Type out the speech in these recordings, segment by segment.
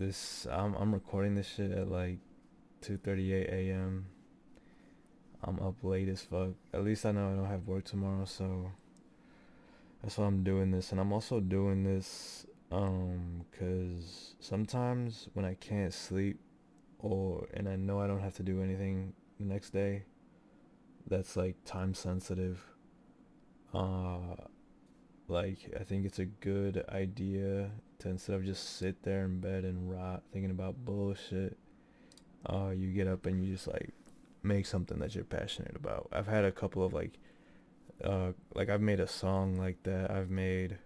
I'm recording this shit at like 2:38 a.m. I'm up late as fuck. At least I know I don't have work tomorrow, so that's why I'm doing this. And I'm also doing this 'cause sometimes when I can't sleep and I know I don't have to do anything the next day that's like time sensitive, uh like I think it's a good idea to, instead of just sit there in bed and rot thinking about bullshit, you get up and you just like make something that you're passionate about. I've had a couple of like I've made a song like that. I've made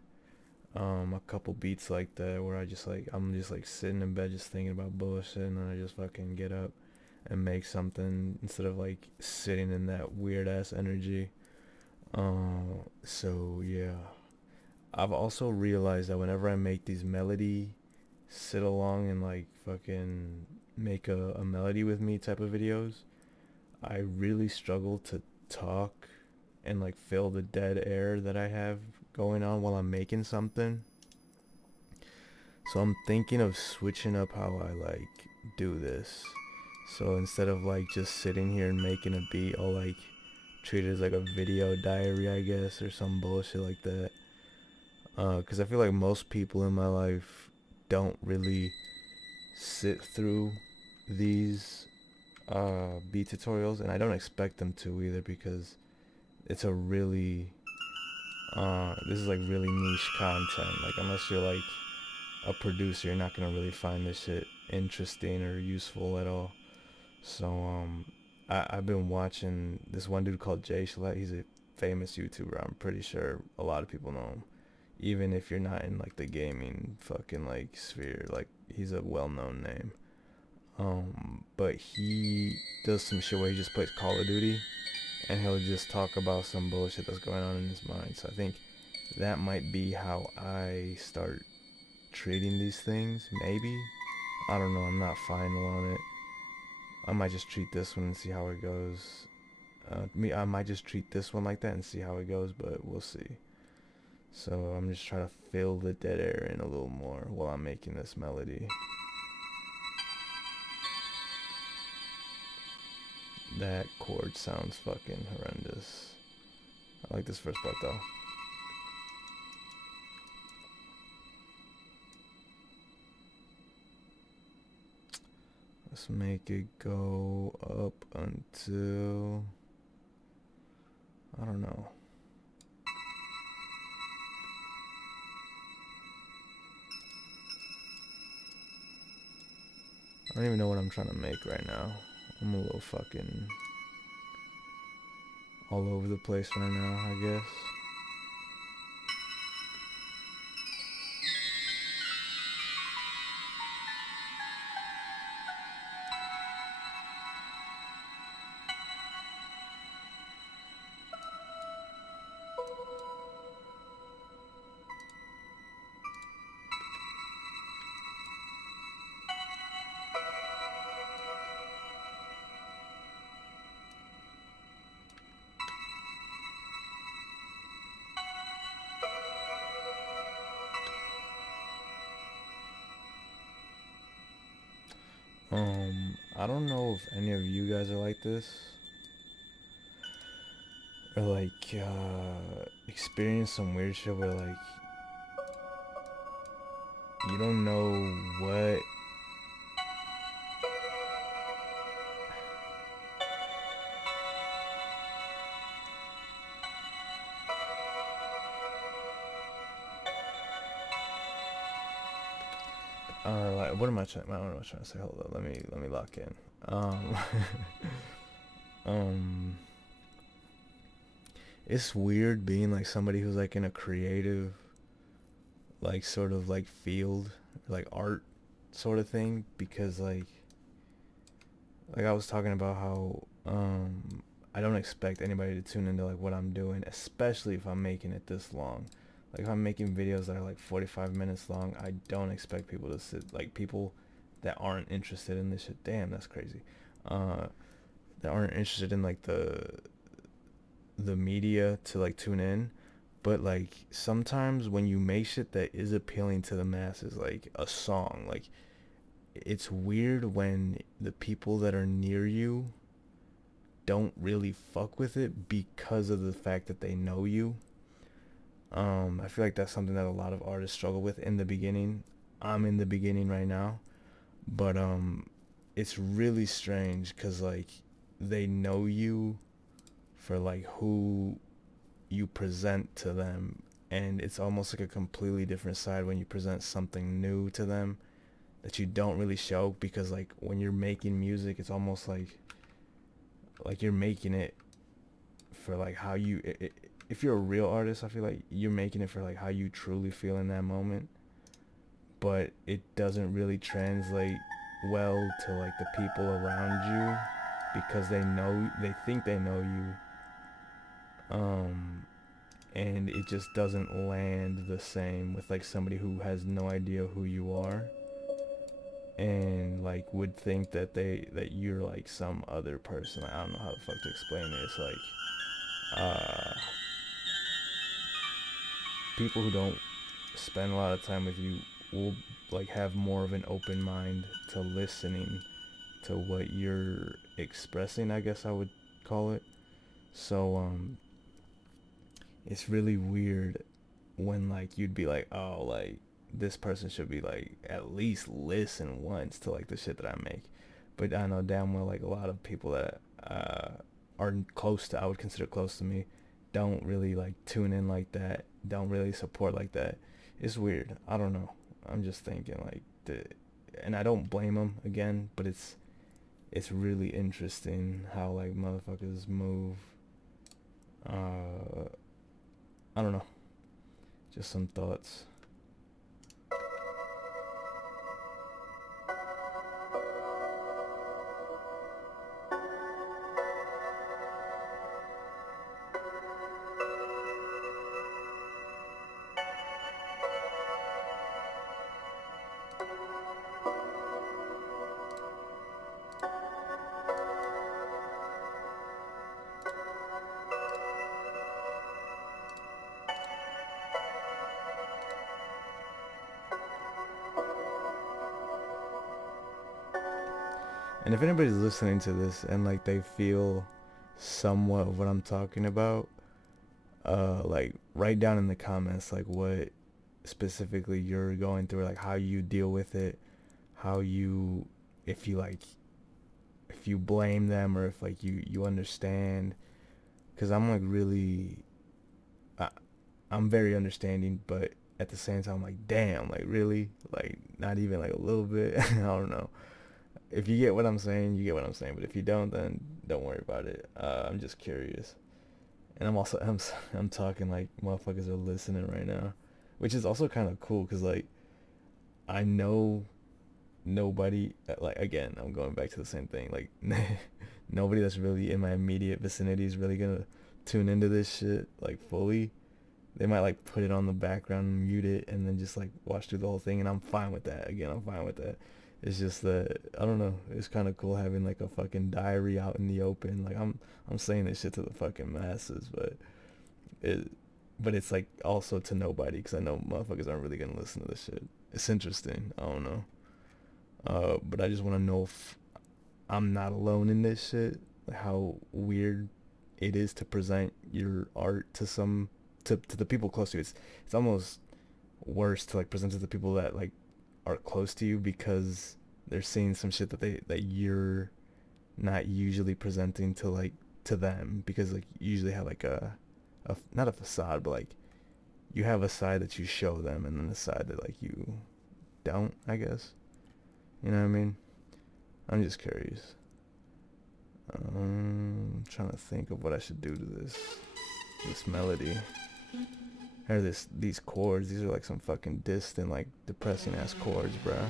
a couple beats like that where I'm just like sitting in bed just thinking about bullshit, and then I just fucking get up and make something instead of like sitting in that weird ass energy. So yeah. I've also realized that whenever I make these melody sit along and like fucking make a melody with me type of videos, I really struggle to talk and like fill the dead air that I have going on while I'm making something. So I'm thinking of switching up how I like do this. So instead of like just sitting here and making a beat, I'll like treat it as like a video diary, I guess, or some bullshit like that. Cause I feel like most people in my life don't really sit through these beat tutorials, and I don't expect them to either, because it's a really this is like really niche content. Like unless you're like a producer, you're not gonna really find this shit interesting or useful at all. So I've been watching this one dude called Jay Shalette. He's a famous YouTuber. I'm pretty sure a lot of people know him, even if you're not in like the gaming fucking like sphere. Like he's a well-known name. But he does some shit where he just plays Call of Duty, and he'll just talk about some bullshit that's going on in his mind. So I think that might be how I start treating these things. Maybe, I don't know. I'm not final on it. I might just treat this one and see how it goes. I might just treat this one like that and see how it goes, but we'll see. So I'm just trying to fill the dead air in a little more while I'm making this melody. That chord sounds fucking horrendous. I like this first part though. Let's make it go up until, I don't know. I don't even know what I'm trying to make right now. I'm a little fucking all over the place right now, I guess. I don't know if any of you guys are like this, or like experience some weird shit where like you don't know what like what am I trying? What am I trying to say? Hold up, let me lock in. Um, um, it's weird being like somebody who's like in a creative, like sort of like field, like art sort of thing, because like I was talking about how I don't expect anybody to tune into like what I'm doing, especially if I'm making it this long. Like if I'm making videos that are like 45 minutes long, I don't expect people to sit, like people that aren't interested in this shit. Damn, that's crazy. Uh, that aren't interested in like the media to like tune in. But like sometimes when you make shit that is appealing to the masses, like a song, like it's weird when the people that are near you don't really fuck with it because of the fact that they know you. I feel like that's something that a lot of artists struggle with in the beginning. I'm in the beginning right now, but it's really strange because like they know you for like who you present to them, and it's almost like a completely different side when you present something new to them that you don't really show, because like when you're making music, it's almost like you're making it for like how you if you're a real artist, I feel like you're making it for like how you truly feel in that moment, but it doesn't really translate well to like the people around you because they think they know you, and it just doesn't land the same with like somebody who has no idea who you are and like would think that you're like some other person. Like, I don't know how the fuck to explain it. It's like people who don't spend a lot of time with you will like have more of an open mind to listening to what you're expressing, I guess I would call it. So it's really weird when like you'd be like, oh, like this person should be like at least listen once to like the shit that I make. But I know damn well like a lot of people that are close to, I would consider close to me, don't really like tune in like that, don't really support like that. It's weird. I don't know. I'm just thinking like and I don't blame them again, but it's really interesting how like motherfuckers move. Uh, I don't know. Just some thoughts. And if anybody's listening to this and like they feel somewhat of what I'm talking about, like write down in the comments like what specifically you're going through, like how you deal with it, how you, if you like, if you blame them or if like you understand, because I'm like really, I, I'm very understanding, but at the same time, I'm like, damn, like really, like not even like a little bit. I don't know. If you get what I'm saying, you get what I'm saying. But if you don't, then don't worry about it. I'm just curious, and I'm talking like motherfuckers are listening right now, which is also kind of cool because like I know nobody. Like again, I'm going back to the same thing. Like nobody that's really in my immediate vicinity is really gonna tune into this shit like fully. They might like put it on the background, mute it, and then just like watch through the whole thing, and I'm fine with that. Again, I'm fine with that. It's just that I don't know. It's kind of cool having like a fucking diary out in the open. Like I'm saying this shit to the fucking masses, it but it's like also to nobody because I know motherfuckers aren't really gonna listen to this shit. It's interesting. I don't know. But I just want to know if I'm not alone in this shit. Like how weird it is to present your art to to the people close to you. It's almost worse to like present it to the people that like are close to you because they're seeing some shit that you're not usually presenting to like to them, because like you usually have like a not a facade, but like you have a side that you show them and then a side that like you don't, I guess. You know what I mean? I'm just curious. I'm trying to think of what I should do to this melody. Or these chords. These are like some fucking distant, like depressing ass chords, bruh.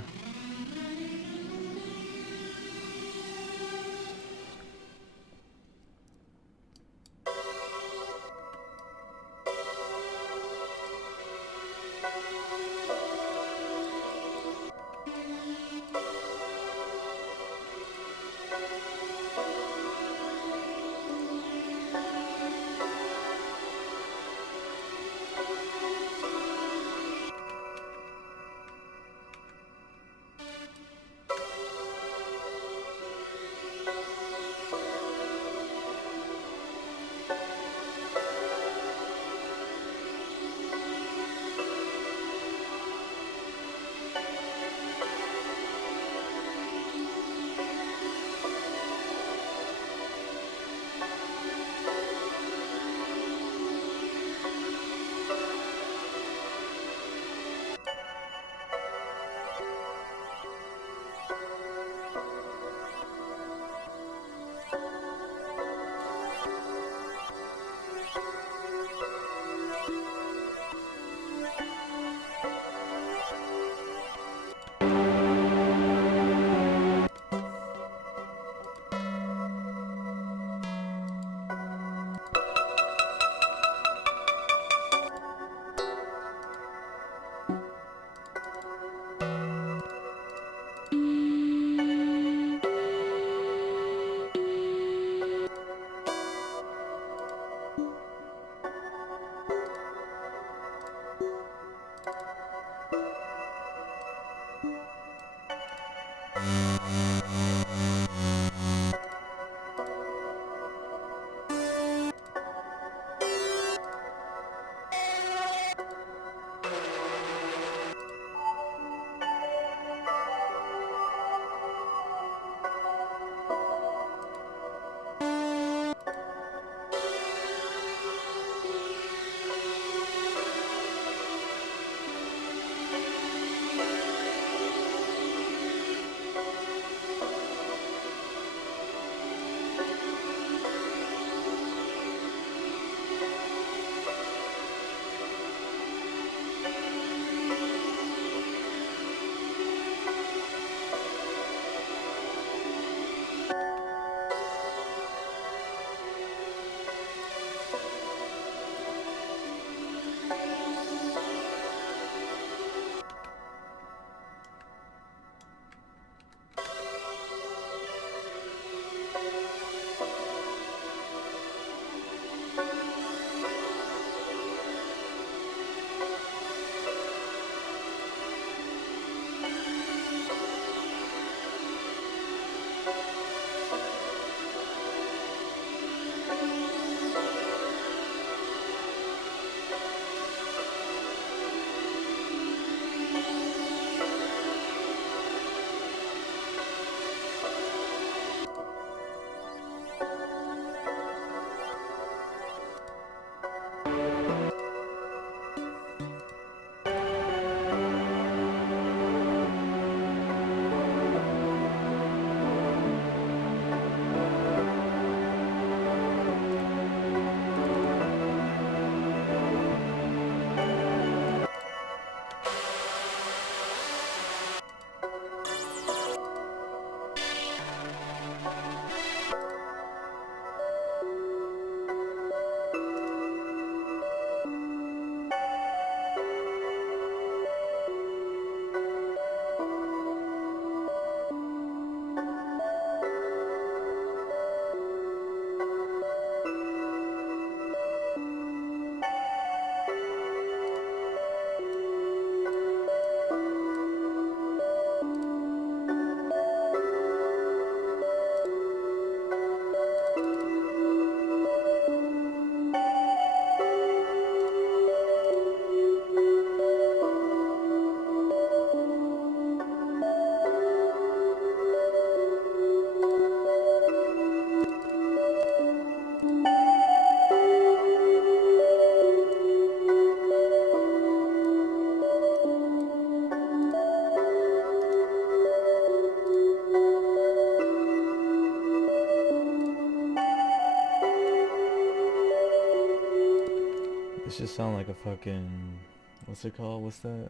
This just sound like a fucking, what's it called? What's that?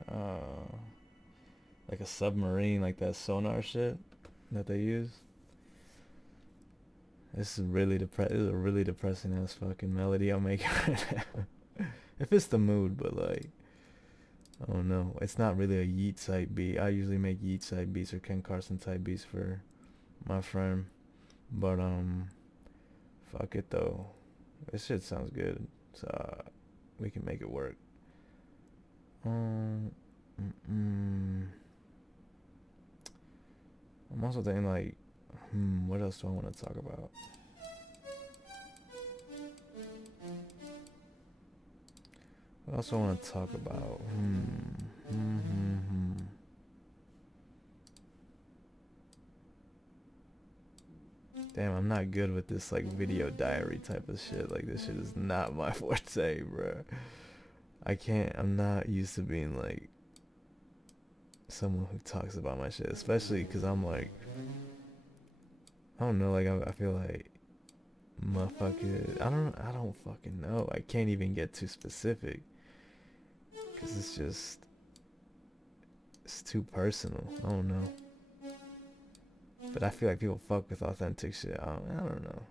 Like a submarine, like that sonar shit that they use. This is This is a really depressing ass fucking melody I'm making right now. If it's the mood, but like, I don't know. It's not really a Yeet type beat. I usually make Yeet type beats or Ken Carson type beats for my friend. But fuck it though. This shit sounds good. So we can make it work. I'm also thinking like, what else do I want to talk about? What else do I want to talk about? Damn, I'm not good with this like video diary type of shit. Like this shit is not my forte, bro. I'm not used to being like someone who talks about my shit, especially because I'm like, I don't know, like I feel like motherfucker, I don't fucking know. I can't even get too specific because it's too personal. I don't know. But I feel like people fuck with authentic shit. I don't know.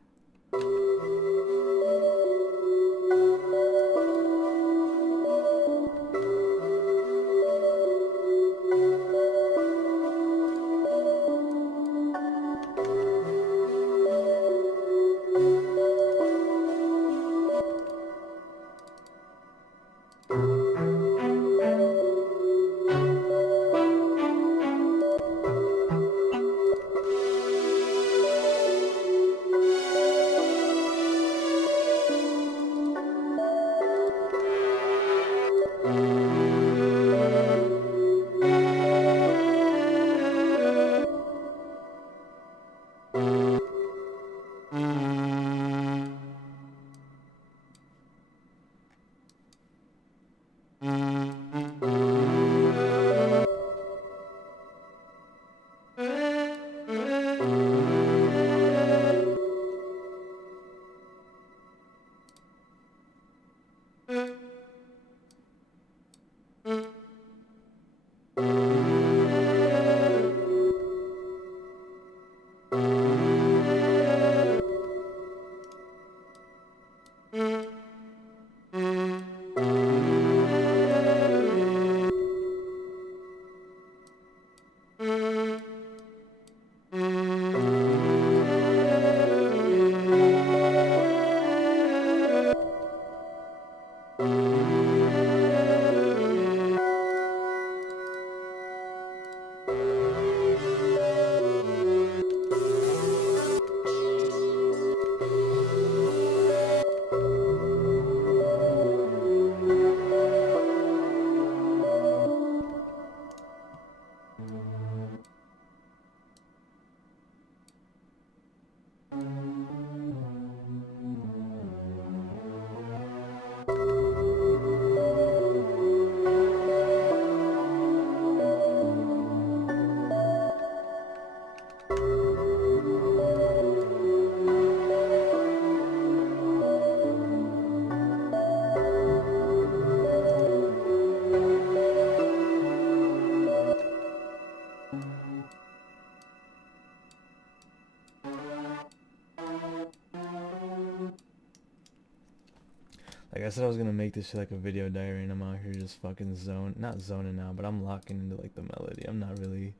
Like I said, I was gonna make this shit like a video diary, and I'm out here just fucking not zoning out, but I'm locking into like the melody. I'm not really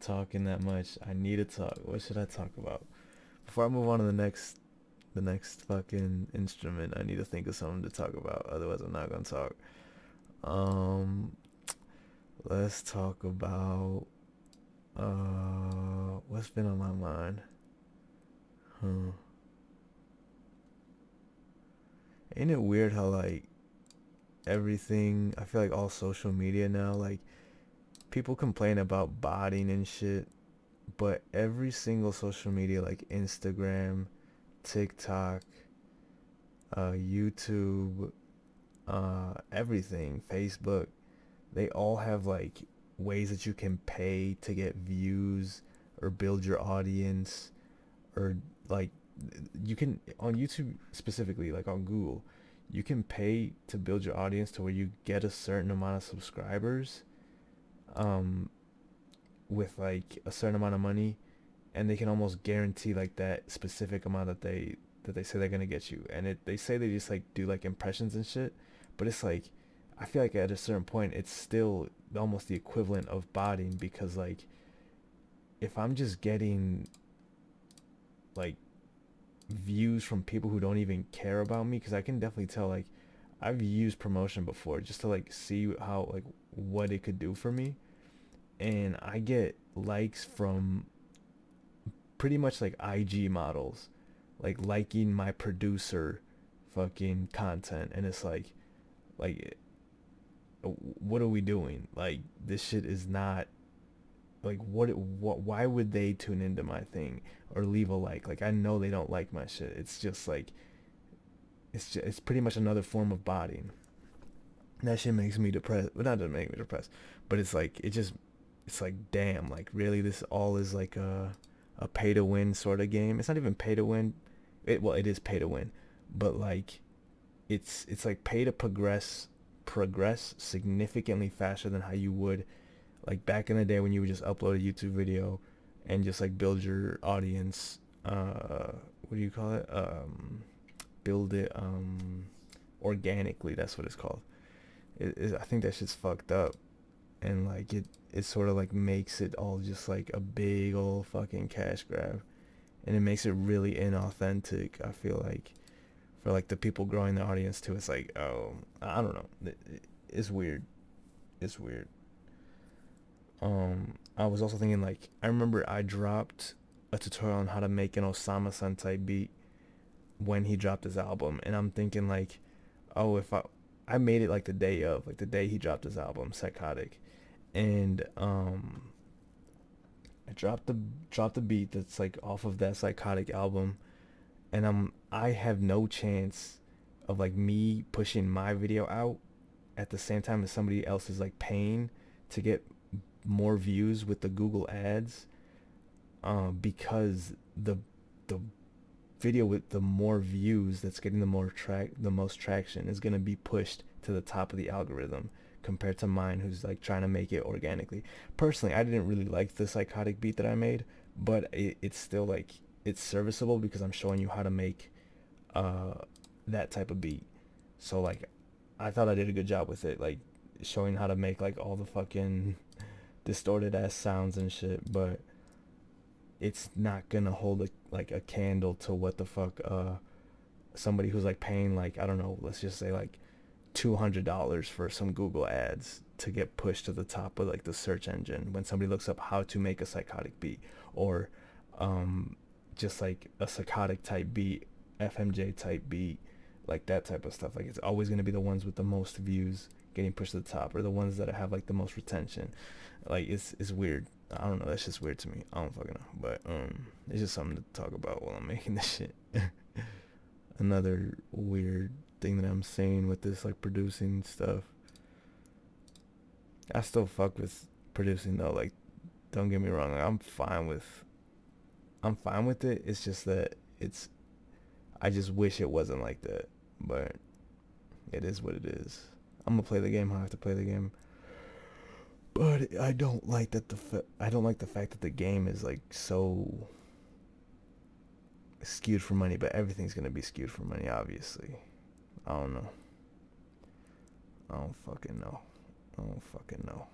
talking that much. I need to talk. What should I talk about? Before I move on to the next fucking instrument, I need to think of something to talk about. Otherwise, I'm not gonna talk. Um, let's talk about what's been on my mind. Huh. Ain't it weird how like everything, I feel like all social media now, like people complain about botting and shit, but every single social media like Instagram, TikTok, YouTube, everything, Facebook, they all have like ways that you can pay to get views or build your audience, or like you can on YouTube specifically, like on Google, you can pay to build your audience to where you get a certain amount of subscribers, um, with like a certain amount of money, and they can almost guarantee like that specific amount that they say they're gonna get you, and they say they just like do like impressions and shit, but it's like I feel like at a certain point it's still almost the equivalent of botting, because like if I'm just getting like views from people who don't even care about me, because I can definitely tell like I've used promotion before just to like see how like what it could do for me, and I get likes from pretty much like IG models, like liking my producer fucking content, and it's like what are we doing? Like this shit is not like what why would they tune into my thing or leave a like? Like I know they don't like my shit. It's just like it's pretty much another form of botting. That shit makes me depressed. Well, not to make me depressed, but it's like it's like damn, like really this all is like a pay to win sort of game. It's not even pay to win. It is pay to win, but like it's like pay to progress significantly faster than how you would like back in the day when you would just upload a YouTube video and just like build your audience. What do you call it? Build it organically. That's what it's called. I think that shit's fucked up, and like it sort of like makes it all just like a big old fucking cash grab, and it makes it really inauthentic. I feel like for like the people growing the audience too, it's like, oh, I don't know, it's weird. It's weird. I was also thinking like I remember I dropped a tutorial on how to make an Osama Sentai beat when he dropped his album, and I'm thinking like, oh, if I made it like the day of, like the day he dropped his album, Psychotic, and I dropped the beat that's like off of that Psychotic album, and I have no chance of like me pushing my video out at the same time as somebody else is like paying to get more views with the Google ads, because the video with the more views that's getting the most traction is gonna be pushed to the top of the algorithm compared to mine, who's like trying to make it organically. Personally, I didn't really like the Psychotic beat that I made, but it's still like it's serviceable because I'm showing you how to make uh that type of beat. So like I thought I did a good job with it, like showing how to make like all the fucking distorted ass sounds and shit, but it's not gonna hold a candle to what the fuck somebody who's like paying like, I don't know, let's just say like $200 for some Google ads to get pushed to the top of like the search engine when somebody looks up how to make a psychotic beat, or just like a psychotic type beat, FMJ type beat, like that type of stuff. Like it's always going to be the ones with the most views getting pushed to the top, or the ones that have like the most retention. Like it's weird. I don't know, that's just weird to me. I don't fucking know, but it's just something to talk about while I'm making this shit. Another weird thing that I'm saying with this like producing stuff, I still fuck with producing though. Like, don't get me wrong, like, I'm fine with it. It's just that I just wish it wasn't like that, but it is what it is. I'm gonna play the game how I have to play the game, but I don't like that I don't like the fact that the game is like so skewed for money. But everything's gonna be skewed for money, obviously. I don't know. I don't fucking know. I don't fucking know.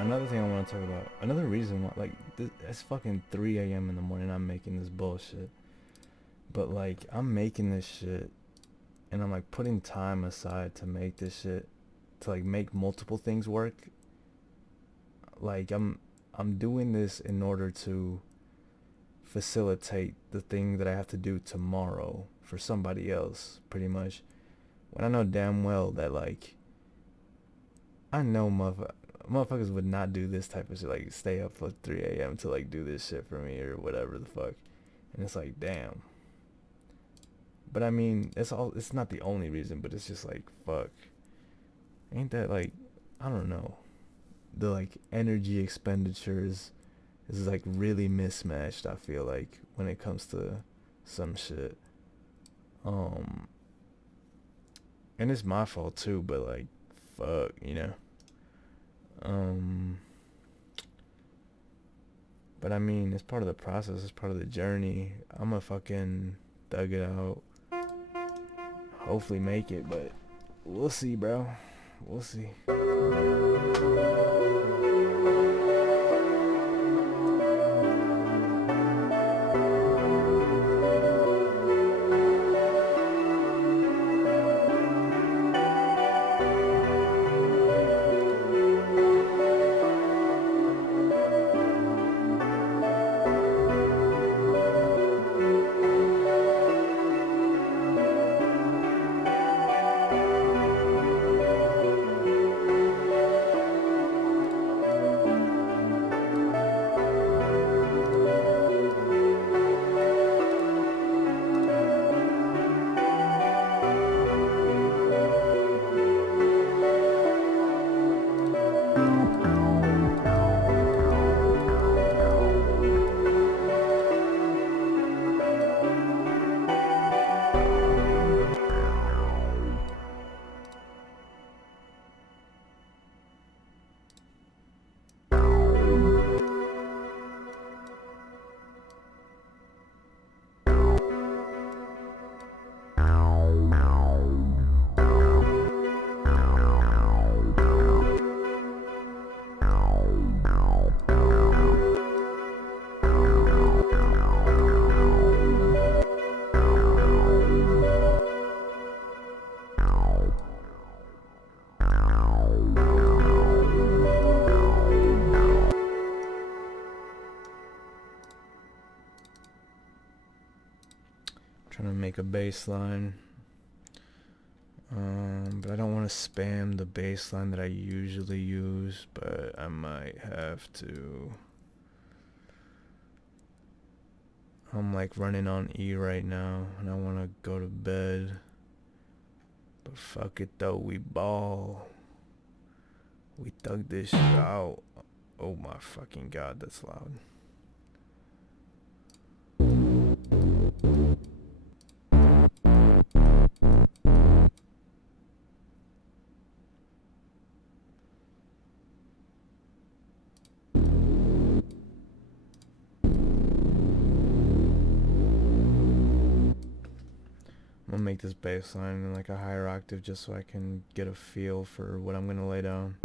Another thing I want to talk about, another reason why, like, it's fucking 3 a.m. in the morning, I'm making this bullshit. But, like, I'm making this shit, and I'm, like, putting time aside to make this shit, to, like, make multiple things work. Like, I'm doing this in order to facilitate the thing that I have to do tomorrow for somebody else, pretty much. When I know damn well that, like, I know motherfuckers would not do this type of shit, like stay up for 3 a.m. to like do this shit for me or whatever the fuck. And it's like, damn. But I mean, it's not the only reason, but it's just like, fuck. Ain't that like, I don't know. The like energy expenditures is like really mismatched, I feel like, when it comes to some shit. And it's my fault too, but like, fuck, you know. But I mean, it's part of the process. It's part of the journey. I'ma fucking thug it out. Hopefully make it, but we'll see, bro. We'll see. Trying to make a bass line, but I don't want to spam the bass line that I usually use, but I might have to. I'm like running on E right now and I want to go to bed, but fuck it though, we ball, we thug this shit out. Oh my fucking god, that's loud. I'm gonna make this bass line in like a higher octave just so I can get a feel for what I'm gonna lay down.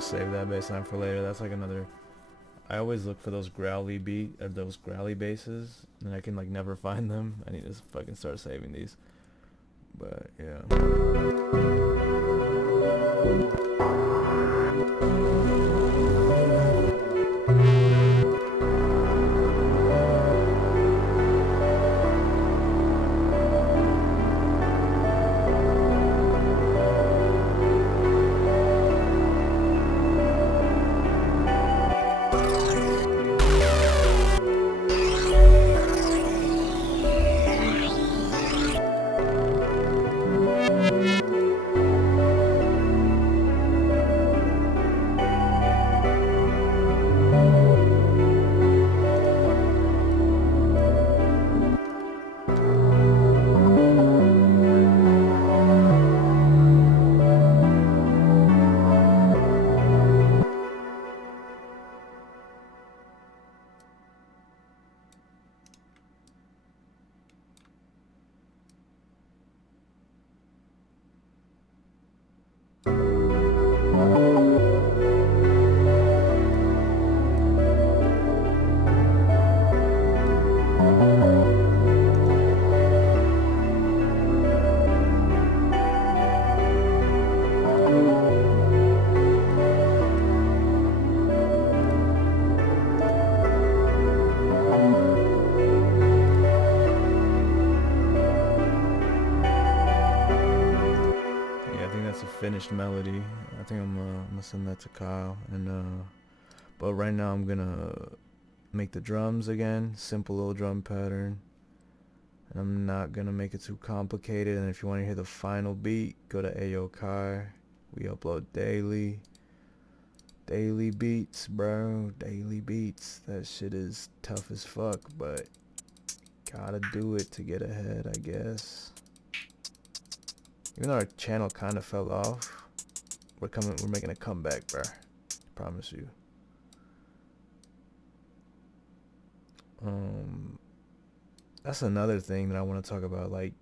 save that bass line for later. That's like another. I always look for those growly those growly basses, and I can like never find them. I need to fucking start saving these. But yeah. Finished melody. I think I'm gonna send that to Kyle, and but right now I'm gonna make the drums again, simple little drum pattern, and I'm not gonna make it too complicated. And if you want to hear the final beat, go to Ayo Kai. We upload daily beats, bro, daily beats. That shit is tough as fuck, but gotta do it to get ahead, I guess. Even though our channel kind of fell off, we're making a comeback, bro. Promise you. That's another thing that I want to talk about, like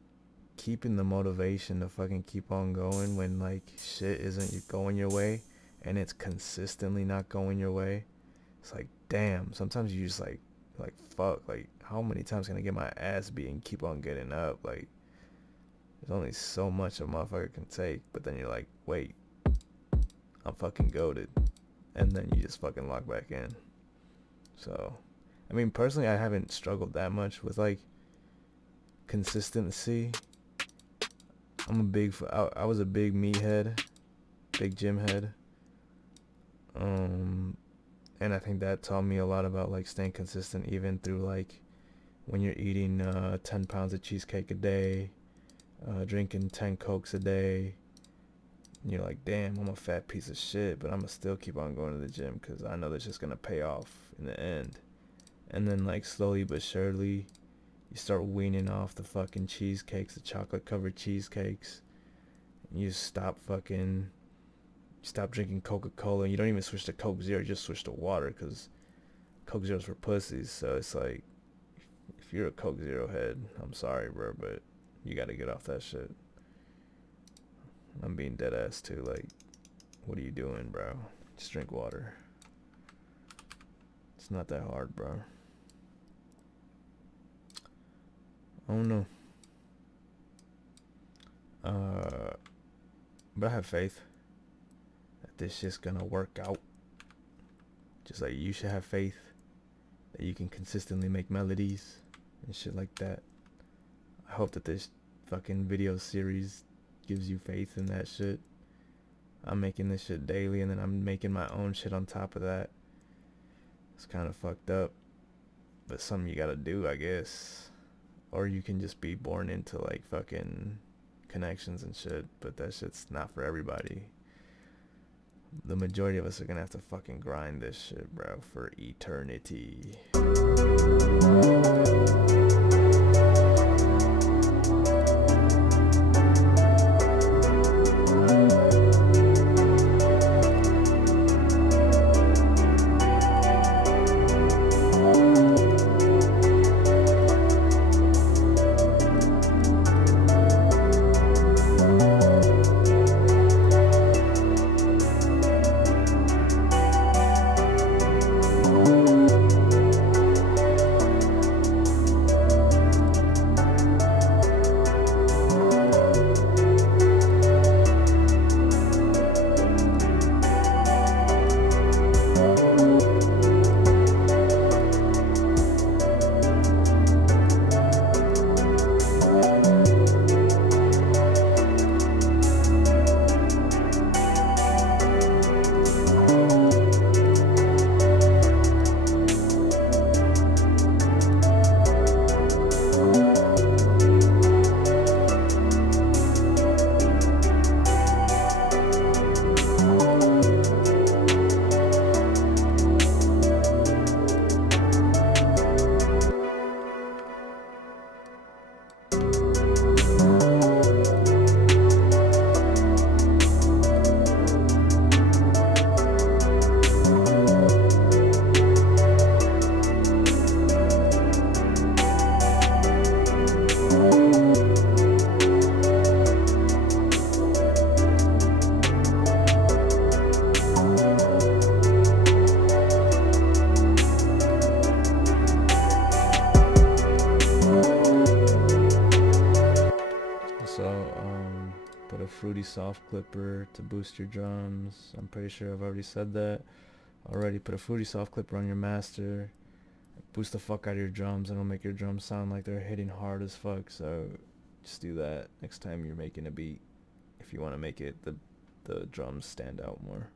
keeping the motivation to fucking keep on going when like shit isn't going your way, and it's consistently not going your way. It's like, damn, sometimes you just like fuck, like how many times can I get my ass beat and keep on getting up? Like, there's only so much a motherfucker can take, but then you're like, wait, I'm fucking goated, and then you just fucking lock back in. So, I mean, personally, I haven't struggled that much with like consistency. I was a big meathead, big gym head, and I think that taught me a lot about like staying consistent, even through like when you're eating 10 pounds of cheesecake a day, drinking 10 Cokes a day. And you're like, damn, I'm a fat piece of shit, but I'm gonna still keep on going to the gym because I know that's just gonna pay off in the end. And then like slowly but surely, you start weaning off the fucking cheesecakes, the chocolate covered cheesecakes. And you stop drinking Coca-Cola. And you don't even switch to Coke Zero, you just switch to water because Coke Zero's for pussies. So it's like, if you're a Coke Zero head, I'm sorry, bro, but you gotta get off that shit. I'm being dead ass too. Like, what are you doing, bro? Just drink water. It's not that hard, bro. I don't know. But I have faith that this shit's gonna work out. Just like you should have faith that you can consistently make melodies and shit like that. I hope that this fucking video series gives you faith in that shit. I'm making this shit daily, and then I'm making my own shit on top of that. It's kind of fucked up, but something you gotta do, I guess. Or you can just be born into like fucking connections and shit, but that shit's not for everybody. The majority of us are gonna have to fucking grind this shit, bro, for eternity. soft clipper to boost your drums. I'm pretty sure I've already said that. Already put a Fruity soft clipper on your master. Boost the fuck out of your drums, and it'll make your drums sound like they're hitting hard as fuck. So just do that next time you're making a beat, if you want to make it the drums stand out more.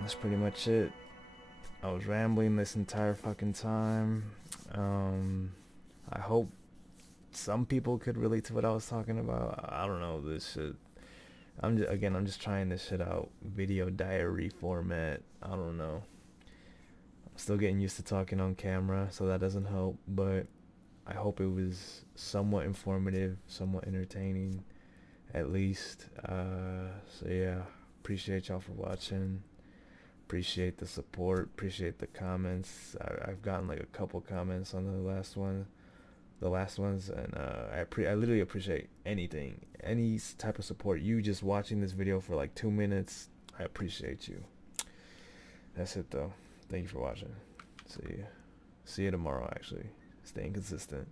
That's pretty much it. I was rambling this entire fucking time. I hope some people could relate to what I was talking about. I don't know this shit. I'm just trying this shit out. Video diary format. I don't know. I'm still getting used to talking on camera, so that doesn't help. But I hope it was somewhat informative, somewhat entertaining, at least. So yeah, appreciate y'all for watching. Appreciate the support. Appreciate the comments. I've gotten like a couple comments on the last ones, and I literally appreciate anything, any type of support. You just watching this video for like 2 minutes, I appreciate you. That's it though. Thank you for watching. See you tomorrow. Actually, staying consistent.